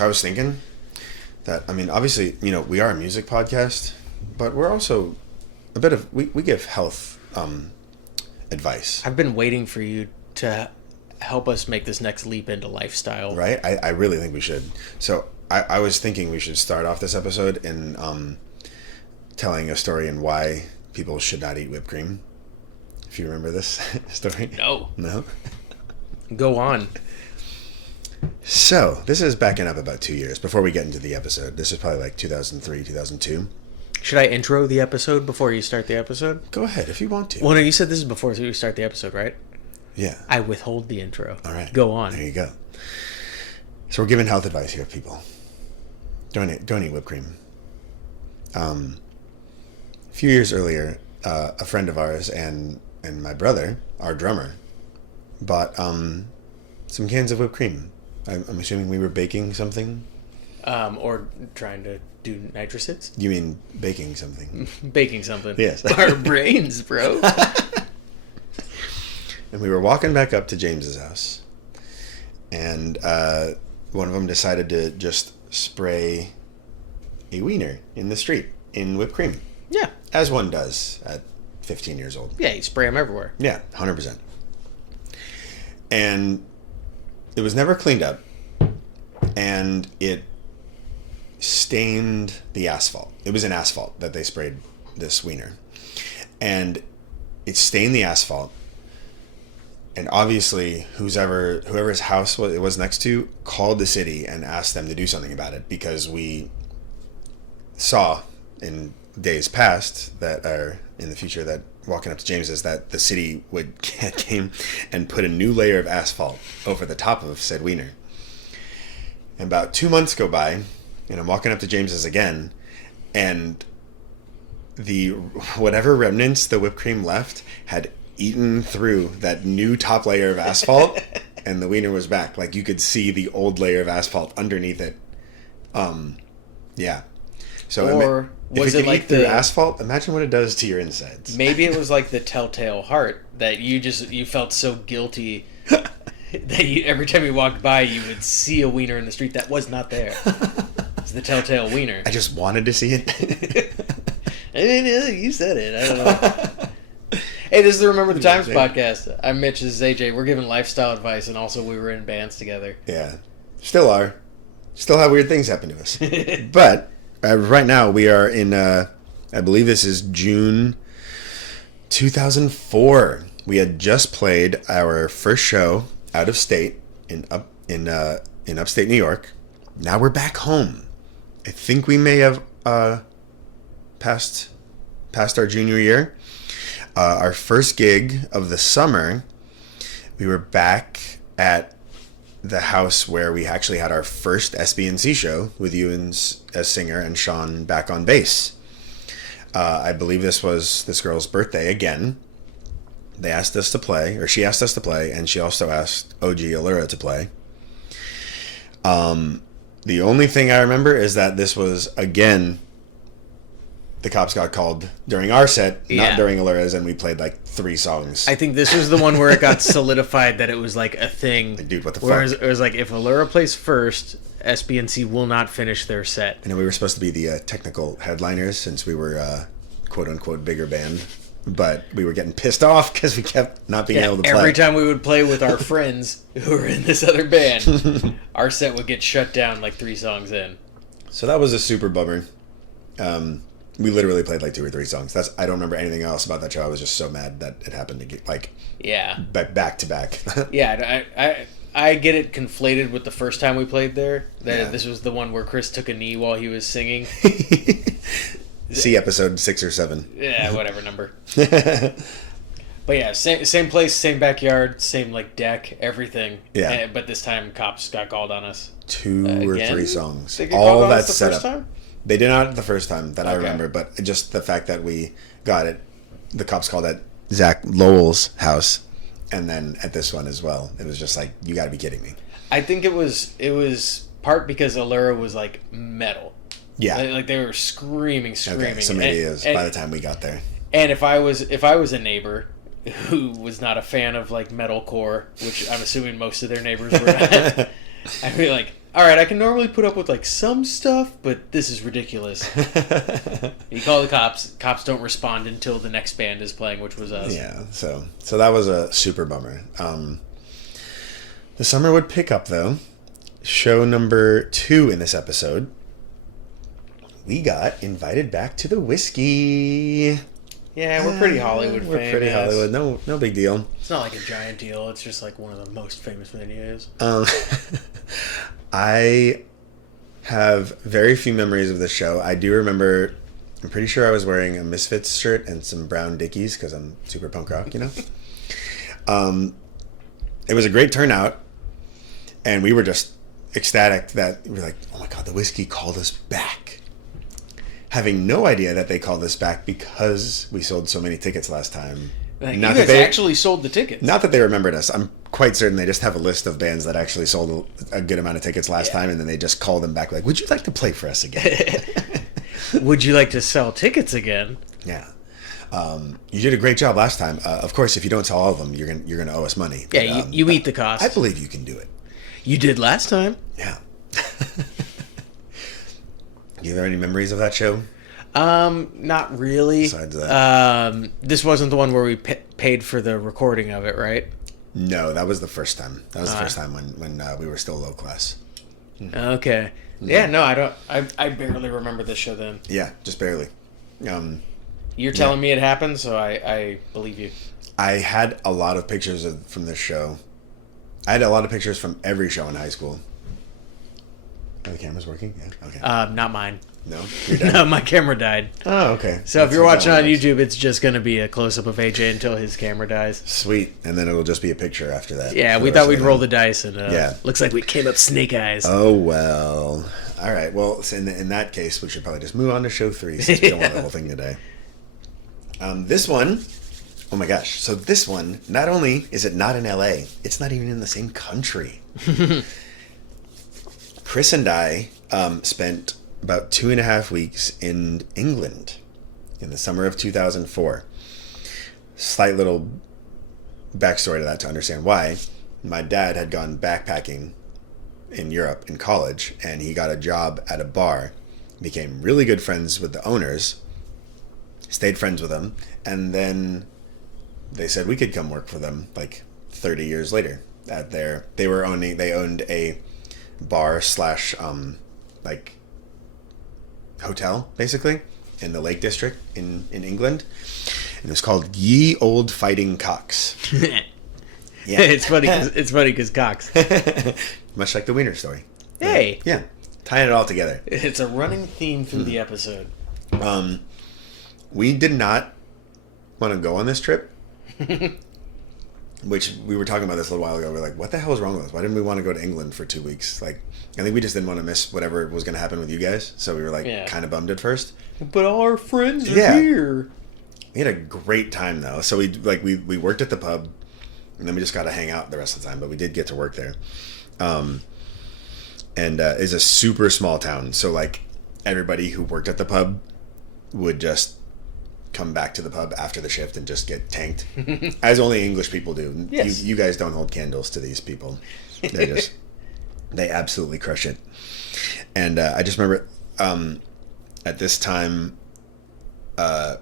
So I was thinking that, I mean, obviously, we are a music podcast, but we're also a bit of, we give health advice. I've been waiting for you to help us make this next leap into lifestyle. Right? I really think we should. So I was thinking we should start off this episode in telling a story and why people should not eat whipped cream. If you remember this story. No. No? Go on. So, this is backing up about 2 years before we get into the episode. This is probably like 2003, 2002. Should I intro the episode before you start the episode? Go ahead if you want to. Well, no, you said this is before we start the episode, right? Yeah. I withhold the intro. All right. Go on. There you go. So we're giving health advice here, people. Don't eat whipped cream. A few years earlier, a friend of ours and my brother, our drummer, bought some cans of whipped cream. I'm assuming we were baking something. Or trying to do nitrous hits? You mean baking something? Baking something. Yes. Our brains, bro. And we were walking back up to James's house, and one of them decided to just spray a wiener in the street in whipped cream. Yeah. As one does at 15 years old. Yeah, you spray them everywhere. Yeah, 100%. And it was never cleaned up, and it stained the asphalt. It was in asphalt that they sprayed this wiener. And it stained the asphalt. And obviously, whoever's house it was next to called the city and asked them to do something about it, because we saw in days past that are in the future that walking up to James's that the city came and put a new layer of asphalt over the top of said wiener. And about 2 months go by, and I'm walking up to James's again, and the whatever remnants the whipped cream left had eaten through that new top layer of asphalt, and the wiener was back. Like, you could see the old layer of asphalt underneath it. Yeah. So or was it like the asphalt? Imagine what it does to your insides. Maybe it was like the telltale heart that you felt so guilty that every time you walked by, you would see a wiener in the street that was not there. It's the telltale wiener. I just wanted to see it. I mean, you said it. I don't know. Hey, this is the Remember the Times podcast. I'm Mitch. This is AJ. We're giving lifestyle advice, and also we were in bands together. Yeah. Still are. Still have weird things happen to us. But right now we are in, I believe this is June 2004. We had just played our first show out of state in upstate New York. Now we're back home. I think we may have passed our junior year. Our first gig of the summer, we were back at the house where we actually had our first SBNC show with you as singer and Sean back on bass. I believe this was this girl's birthday again. They asked us to play, or she asked us to play, and she also asked OG Allura to play. The only thing I remember is that this was, again, the cops got called during our set, not during Allura's, and we played like 3 songs. I think this was the one where it got solidified that it was like a thing. Like, dude, what the fuck? fuck? It was like, if Allura plays first, SBNC will not finish their set. And we were supposed to be the technical headliners since we were quote-unquote bigger band. But we were getting pissed off because we kept not being able to play. Every time we would play with our friends who were in this other band, our set would get shut down like 3 songs in. So that was a super bummer. We literally played like 2 or 3 songs. I don't remember anything else about that show. I was just so mad that it happened to get back to back. Yeah, I get it conflated with the first time we played there. This was the one where Chris took a knee while he was singing. See episode 6 or 7. Yeah, whatever number. But yeah, same place, same backyard, same like deck, everything. Yeah. But this time, cops got called on us. 2 or 3 songs. All that setup. Time? They did not the first time that I remember, but just the fact that we got it, the cops called at Zach Lowell's house, and then at this one as well. It was just like, you got to be kidding me. I think it was part because Allura was like metal. Yeah, like they were screaming. Okay, so maybe it was by the time we got there. And if I was a neighbor who was not a fan of like metalcore, which I'm assuming most of their neighbors were not, I'd be like, all right, I can normally put up with like some stuff, but this is ridiculous. You call the cops. Cops don't respond until the next band is playing, which was us. Yeah, so that was a super bummer. The summer would pick up, though. Show number 2 in this episode. We got invited back to the Whiskey. Yeah, we're pretty Hollywood famous. We're pretty Hollywood. No big deal. It's not like a giant deal. It's just like one of the most famous venues. I have very few memories of this show. I do remember, I'm pretty sure I was wearing a Misfits shirt and some brown Dickies because I'm super punk rock, you know? It was a great turnout, and we were just ecstatic that we were like, oh my God, the Whiskey called us back. Having no idea that they called us back because we sold so many tickets last time. Like, you guys actually sold the tickets. Not that they remembered us. I'm quite certain they just have a list of bands that actually sold a good amount of tickets last time, and then they just call them back like, would you like to play for us again? Would you like to sell tickets again? Yeah. You did a great job last time. Of course, if you don't sell all of them, you're gonna owe us money. Yeah, but, you eat the cost. I believe you can do it. You did last time. Yeah. Do you have any memories of that show? Not really. Besides that, this wasn't the one where we paid for the recording of it, right? No, that was the first time. That was the first time when we were still low class. Okay. Yeah, no, I don't. I barely remember this show then. Yeah, just barely. You're telling me it happened, so I believe you. I had a lot of pictures from this show. I had a lot of pictures from every show in high school. Are the cameras working? Yeah. Okay. Not mine. No? No, my camera died. Oh, okay. So if you're watching on YouTube, it's just going to be a close-up of AJ until his camera dies. Sweet. And then it'll just be a picture after that. Yeah, we thought we'd roll the dice, and yeah. Looks like we came up snake eyes. Oh, well. All right. Well, in that case, we should probably just move on to show 3 since we don't want the whole thing today. This one, oh my gosh. So this one, not only is it not in LA, it's not even in the same country. Chris and I spent about 2.5 weeks in England in the summer of 2004. Slight little backstory to that to understand why. My dad had gone backpacking in Europe in college, and he got a job at a bar, became really good friends with the owners, stayed friends with them, and then they said we could come work for them like 30 years later. They owned a bar / like hotel basically in the Lake District in England, and it was called Ye Old Fighting Cocks. Yeah, it's funny because cocks. Much like the Wiener story. Hey, yeah, tying it all together. It's a running theme through the episode. We did not want to go on this trip. Which we were talking about this a little while ago. We're like, what the hell is wrong with us? Why didn't we want to go to England for 2 weeks? Like, I think we just didn't want to miss whatever was going to happen with you guys. So we were like, kind of bummed at first. But all our friends are here. We had a great time though. So we worked at the pub, and then we just got to hang out the rest of the time. But we did get to work there. And it's a super small town. So like everybody who worked at the pub would just come back to the pub after the shift and just get tanked, as only English people do. Yes. You guys don't hold candles to these people. They absolutely crush it. And I just remember at this time, like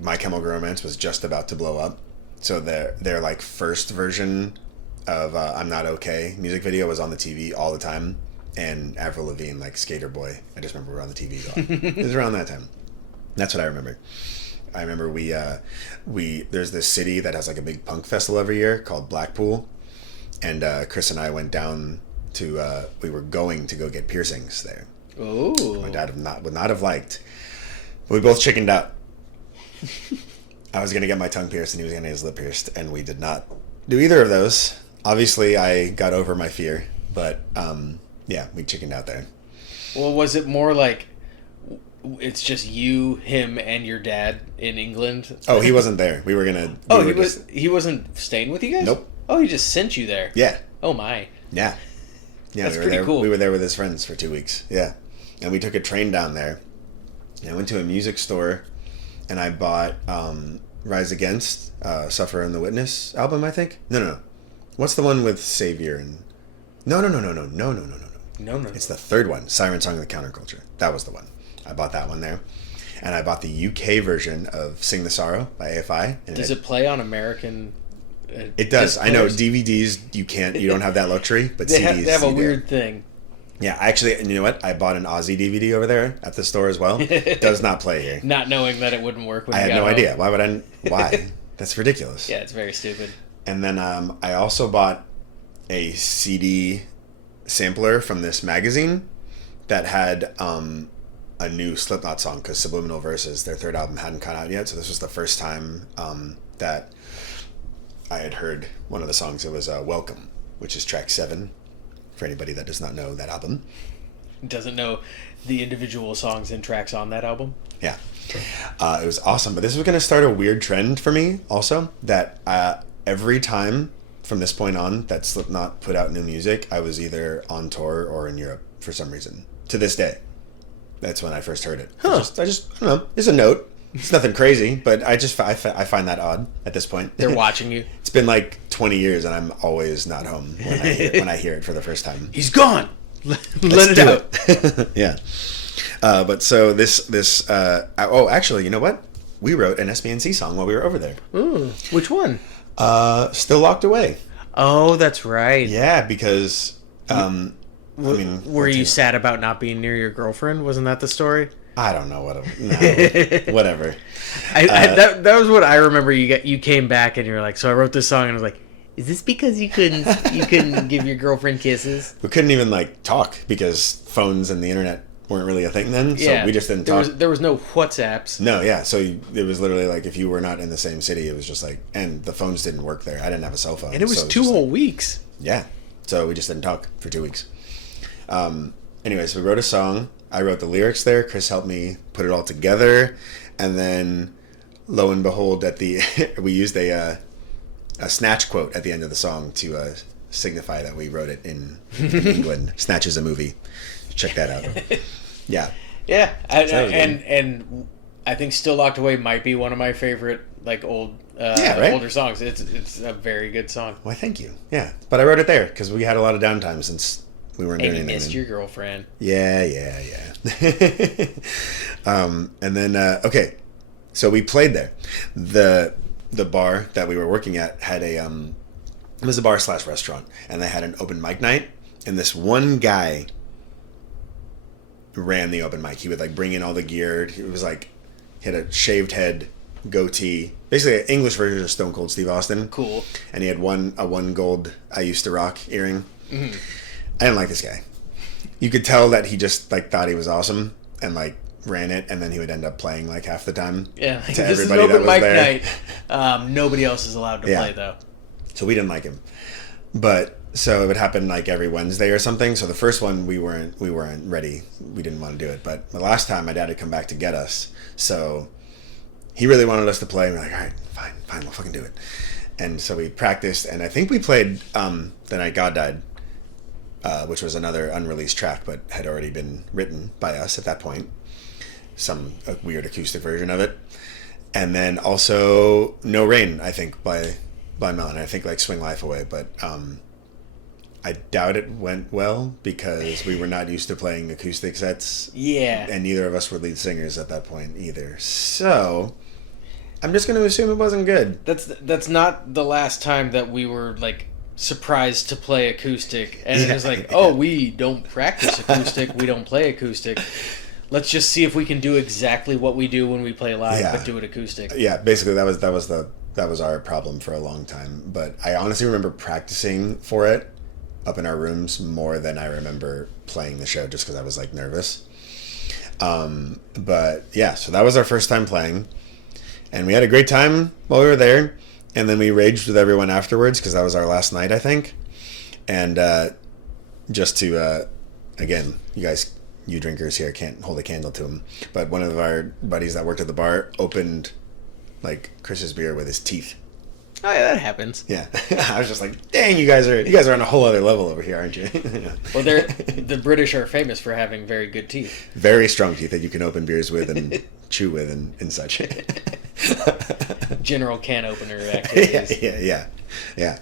My Chemical Romance was just about to blow up, so their like first version of I'm Not Okay music video was on the TV all the time, and Avril Lavigne, like Skater Boy, I just remember we were on the TV a lot. It was around that time. That's what I remember. I remember we there's this city that has like a big punk festival every year called Blackpool, and Chris and I went down to we were going to go get piercings there. Oh, my dad would not have liked, but we both chickened out. I was gonna get my tongue pierced and he was gonna get his lip pierced, and we did not do either of those. Obviously, I got over my fear, but yeah, we chickened out there. Well, was it more like it's just you, him, and your dad in England? Oh, he wasn't there. We were gonna. He wasn't staying with you guys? Nope. Oh, he just sent you there. Yeah. Oh my. Yeah. Yeah, that's pretty cool. We were there with his friends for 2 weeks. Yeah, and we took a train down there. And I went to a music store, and I bought Rise Against, Suffer and the Witness album. I think. No. What's the one with Savior and No. No. It's the third one, Siren Song of the Counterculture. That was the one. I bought that one there. And I bought the UK version of Sing the Sorrow by AFI. And Does it play on American? It does. I know players? DVDs, you don't have that luxury, but They CDs. have a you do. weird thing. Yeah, actually, and you know what? I bought an Aussie DVD over there at the store as well. It does not play here. Not knowing that it wouldn't work when I you had got no home. idea. Why would I? Why? That's ridiculous. Yeah, it's very stupid. And then I also bought a CD sampler from this magazine that had a new Slipknot song, because Subliminal Verses, their third album, hadn't come out yet. So this was the first time that I had heard one of the songs. It was Welcome, which is track 7, for anybody that does not know that album. Doesn't know the individual songs and tracks on that album. Yeah. It was awesome. But this was going to start a weird trend for me also, that every time from this point on that Slipknot put out new music, I was either on tour or in Europe for some reason. To this day. That's when I first heard it. Huh. I don't know. It's a note. It's nothing crazy, but I find that odd at this point. They're watching you. It's been like 20 years and I'm always not home when I hear it for the first time. He's gone. Let it do out. it. Yeah. But so this actually, you know what? We wrote an SBNC song while we were over there. Ooh, which one? Still Locked Away. Oh, that's right. Yeah, because Were you sad about not being near your girlfriend? Wasn't that the story? I don't know whatever. That was what I remember. You came back and you were like, so I wrote this song, and I was like, is this because you couldn't give your girlfriend kisses? We couldn't even like talk because phones and the internet weren't really a thing then. So Yeah, we just didn't talk. There was no WhatsApps. No, yeah. So it was literally like if you were not in the same city, it was just like, and the phones didn't work there. I didn't have a cell phone, And it was so 2 just whole like, weeks. yeah. So we just didn't talk for 2 weeks. Anyways, we wrote a song. I wrote the lyrics there. Chris helped me put it all together, and then lo and behold, we used a Snatch quote at the end of the song to signify that we wrote it in England. Snatch is a movie. Check that out. Yeah. Yeah, good. and I think "Still Locked Away" might be one of my favorite like right? older songs. It's a very good song. Well, thank you. Yeah, but I wrote it there because we had a lot of downtime since we weren't And doing you anything. missed your girlfriend. Yeah. And then okay, so we played there. The bar that we were working at had it was a bar / restaurant, and they had an open mic night, and this one guy ran the open mic. He would like bring in all the gear. He was like, he had a shaved head, goatee, basically an English version of Stone Cold Steve Austin. Cool. And he had a one gold I used to rock earring. Mm-hmm. I didn't like this guy. You could tell that he just like thought he was awesome and like ran it, and then he would end up playing like half the time. Yeah, to this is an everybody that open was mic there. night. Nobody else is allowed to Yeah. play though. So we didn't like him. But so it would happen like every Wednesday or something. So the first one we weren't ready. We didn't want to do it. But the last time my dad had come back to get us. So he really wanted us to play. We're like, all right, fine, we'll fucking do it. And so we practiced, and I think we played The Night God Died, which was another unreleased track, but had already been written by us at that point. A weird acoustic version of it. And then also No Rain, I think, by Melon. I think like Swing Life Away, but I doubt it went well because we were not used to playing acoustic sets. Yeah. And neither of us were lead singers at that point either. So I'm just going to assume it wasn't good. That's not the last time that we were like surprised to play acoustic, and it was like, oh, we don't practice acoustic, we don't play acoustic. Let's just see if we can do exactly what we do when we play live, but do it acoustic. Yeah, basically that was our problem for a long time. But I honestly remember practicing for it up in our rooms more than I remember playing the show, just because I was like nervous. But yeah, so that was our first time playing, and we had a great time while we were there. And then we raged with everyone afterwards because that was our last night, I think. And just to again, you drinkers here can't hold a candle to him, but one of our buddies that worked at the bar opened like Chris's beer with his teeth. Oh yeah, that happens. Yeah. I was just like, dang, you guys are on a whole other level over here, aren't you? Yeah. Well, the British are famous for having very good teeth. Very strong teeth that you can open beers with and chew with and such. General can opener activities. Yeah.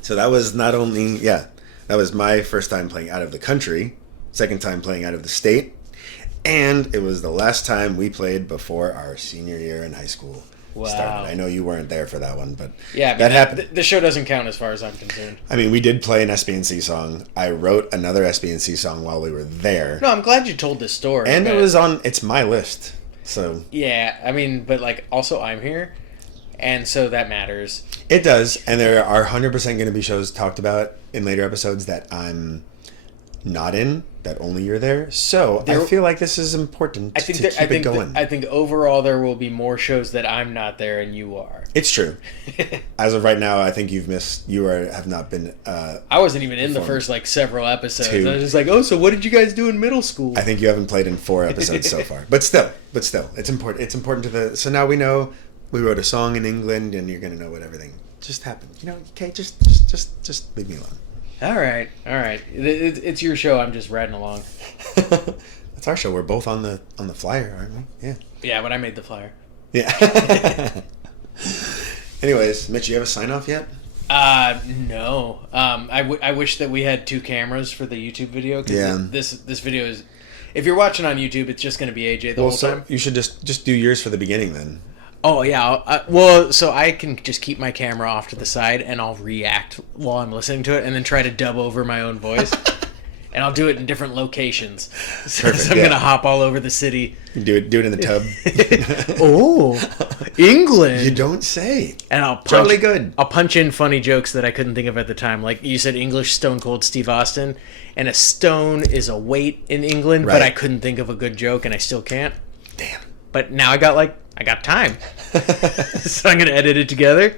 So that was not only That was my first time playing out of the country, second time playing out of the state, and it was the last time we played before our senior year in high school started. I know you weren't there for that one, but yeah, that happened. The show doesn't count as far as I'm concerned. I mean, we did play an SB&C song. I wrote another SB&C song while we were there. No, I'm glad you told this story. And it was on, it's my list, so. Yeah, I mean, but like, also I'm here, and so that matters. It does, and there are 100% going to be shows talked about in later episodes that I'm not in, that only you're there. So I feel like this is important to keep it going. I think overall there will be more shows that I'm not there and you are. It's true. As of right now, I think have not been... I wasn't even in the first like several episodes. I was just like, oh, so what did you guys do in middle school? I think you haven't played in 4 episodes so far. But still, it's important. It's important to the... So now we know we wrote a song in England and you're going to know what everything just happened. You know, okay, just leave me alone. All right. It's your show. I'm just riding along. That's our show. We're both on the flyer, aren't we? Yeah. Yeah, but I made the flyer. Yeah. Anyways, Mitch, you have a sign off yet? No. I wish that we had 2 cameras for the YouTube video. Yeah. This video is, if you're watching on YouTube, it's just going to be AJ the whole time. You should just do yours for the beginning then. Oh, yeah. So I can just keep my camera off to the side, and I'll react while I'm listening to it, and then try to dub over my own voice. And I'll do it in different locations. So I'm going to hop all over the city. Do it in the tub. Oh, England. You don't say. And I'll punch in funny jokes that I couldn't think of at the time. Like you said, English Stone Cold Steve Austin. And a stone is a weight in England, right. But I couldn't think of a good joke, and I still can't. Damn. But now I got time. So I'm going to edit it together.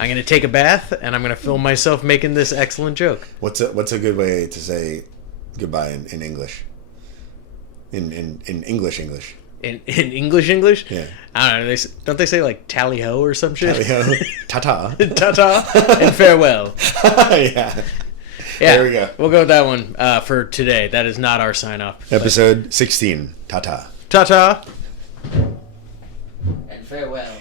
I'm going to take a bath, and I'm going to film myself making this excellent joke. What's a good way to say goodbye in English? In English? In English? Yeah. I don't know. Don't they say like tally ho or some shit? Tally ho. Ta-ta. Ta-ta and farewell. Yeah. There we go. We'll go with that one for today. That is not our sign-off. Episode 16. Ta-ta. Ta-ta. And farewell.